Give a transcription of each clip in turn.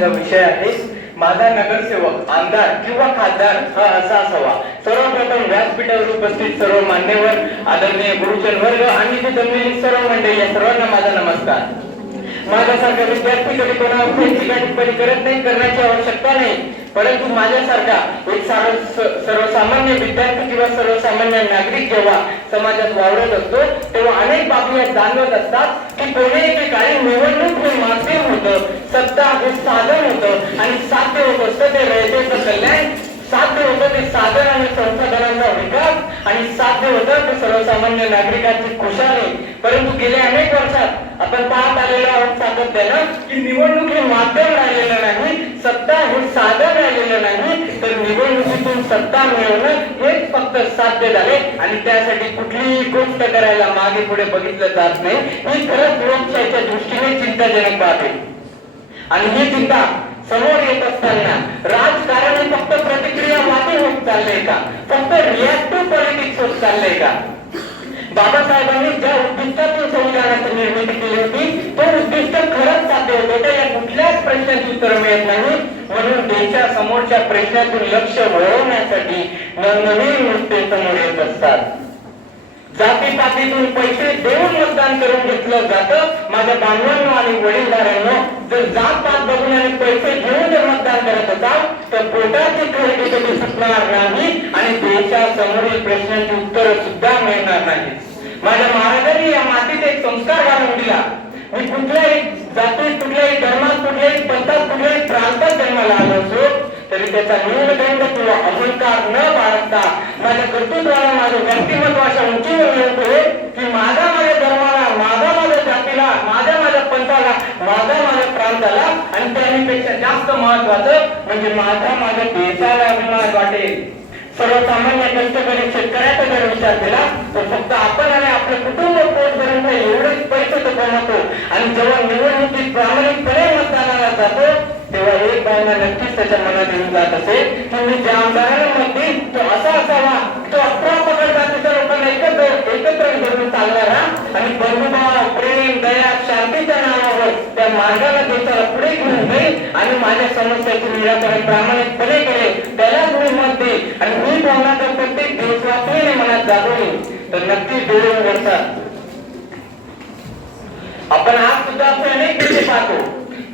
चा विषय आहे. माझा नगरसेवक आमदार किंवा खासदार हा असा असावा. सर्वप्रथम व्यासपीठावर उपस्थित सर्व मान्यवर आदरणीय गुरुजन वर्ग आणि इथे सर्व मंडळी या सर्वांना माझा नमस्कार. माझ्यासारखा विद्यार्थी कधी कोणावर टीका टिप्पणी करत नाही करण्याची आवश्यकता नाही. परंतु माझ्यासारखा एक सर्वसामान्य विद्यार्थी किंवा सर्वसामान्य नागरिक जेव्हा समाजात वावरत असतो तेव्हा अनेक बाबी जाणवत असतात की कोणी एकेकाळी निवडणूक हे माध्यम होतं सत्ता हे साधन होतं आणि साध्य होत असतं ते रयतेचं कल्याण साध्य होतं ते साधन आणि संसाधनांचा विकास आणि साध्य होतं ते सर्वसामान्य नागरिकांची खुशाली परंतु गेल्या अनेक वर्षात आपण पाहत आलेलो आहोत सातत्यानं की निवडणूक हे माध्यम राहिलेलं नाही सत्ता हे साधन राहिलेलं नाही. तर निवडणुकीतून सत्ता मिळवणं हेच फक्त साध्य झाले आणि त्यासाठी कुठलीही गोष्ट करायला मागे पुढे बघितलं जात नाही. ही खरंच लोकशाहीच्या दृष्टीने चिंताजनक बाब आहे. आणि ही चिंता समोर येत असताना राजकारण हे फक्त प्रतिक्रियावादी होत चाललंय का? फक्त रिॲक्टिव्ह पॉलिटिक्स होत चाललंय का? बाबासाहेबांनी ज्या उद्दिष्टातून संविधानाची निर्मिती केली होती तो उद्दिष्ट खरंच साध्य होत होतं या कुठल्याच प्रश्नाची उत्तर मिळत नाही. म्हणून देशा समोरच्या प्रश्नातून लक्ष वळवण्यासाठी नवनवीन मुद्दे समोर येत असतात. जातीपातीतून पैसे देऊन मतदान करून घेतलं जातं. माझ्या बांधवांना आणि वडीलधाऱ्यांनो जर जात पात बघून आणि पैसे घेऊन जर मतदान करत होता तर पोटाची खरेदी कधी सुटणार नाही आणि देशासमोरील प्रश्नांची उत्तर सुद्धा मिळणार नाही माझ्या महाराजांनी या मातीत एक संस्कार घालून दिला. मी कुठल्याही जातीत कुठल्याही धर्मात कुठल्याही पंथात कुठल्याही प्रांतात जन्माला आलो असो तरी त्याचा न्यूनगंड किंवा अहंकार न बाळगता माझ्या कर्तृत्वाला माझं व्यक्तिमत्व अशा उंचीवर मिळतोय की माझा माझ्या धर्माला माझा माझ्या जातीला माझ्या पंथाला माझा माझ्या प्रांताला आणि त्यापेक्षा जास्त महत्वाचं म्हणजे माझा माझ्या देशाला अभिमान वाटेल. सर्वसामान्य कष्टकरी शेतकऱ्याचा जर विचार केला तर फक्त आपण आणि आपलं कुटुंब पोटपर्यंत एवढेच पैसे तो कमवतो. आणि जेव्हा निवडणुकीत प्रामाणिकपणे मतदानाला जातो तेव्हा एक भावना नक्कीच त्याच्या मनात येऊन जात असेल. की मी ज्या आमदाराला मत देईन तो असा असावा तो अठरा पकड जातीच्या लोकांना एकत्र एकत्र धरून हा? आणि बंधुभाव प्रेम दया शांतीच्या नावावर त्या मार्गाला देशाला पुढे घेऊन जाईल आणि माझ्या समस्याचे निराकरण प्रामाणिकपणे करेल. त्यालाच मी मत देईल. आणि मी भावना जर प्रत्येक देशवासियाने मनात जागवली तर नक्कीच डोळे उघडतात आपण आज सुद्धा असे अनेक देश पाहतो.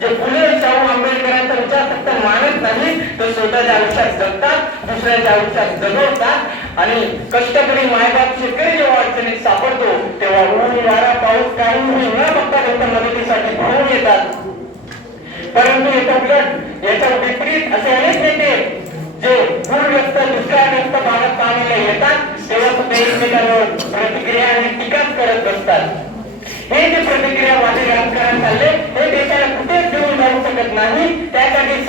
जे फुले शाहू आंबेडकरांचा विचार फक्त मानत नाही तर स्वतःच्या आयुष्यात जगतात दुसऱ्याच्या आयुष्यात जगवतात आणि कष्टकरी मायबाप शेतकरी जेव्हा अडचणीत सापडतो तेव्हा ऊन वारा पाऊस काही न बघता त्यांच्या मदतीसाठी धावून येतात. परंतु याचा उलट याच्या विपरीत असे अनेक नेते जे पूरग्रस्त दुष्काळग्रस्त भागात कामाला येतात तेव्हा सुद्धा एकमेकांवर प्रतिक्रिया आणि टीकाच करत बसतात. हे जे प्रतिक्रिया वादी राजकारण चालले हे देशाला कुठेच घेऊन जाऊ शकत नाही त्यासाठी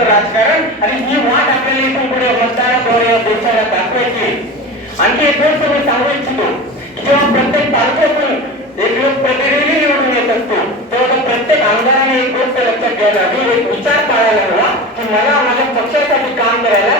विकासाचं राजकारण आणि ही वाट आपल्याला इथून पुढे मतदानाद्वारे या देशाला दाखवायची. आणखी एक गोष्ट मी सांगू इच्छितो की जेव्हा प्रत्येक तालुक्यातून एक लोक प्रतिनिधी निवडून येत असतो तेव्हा तो प्रत्येक आमदाराने एक गोष्ट लक्षात घ्यायला हवी एक विचार पाळायला हवा की मला माझ्या पक्षासाठी काम करायला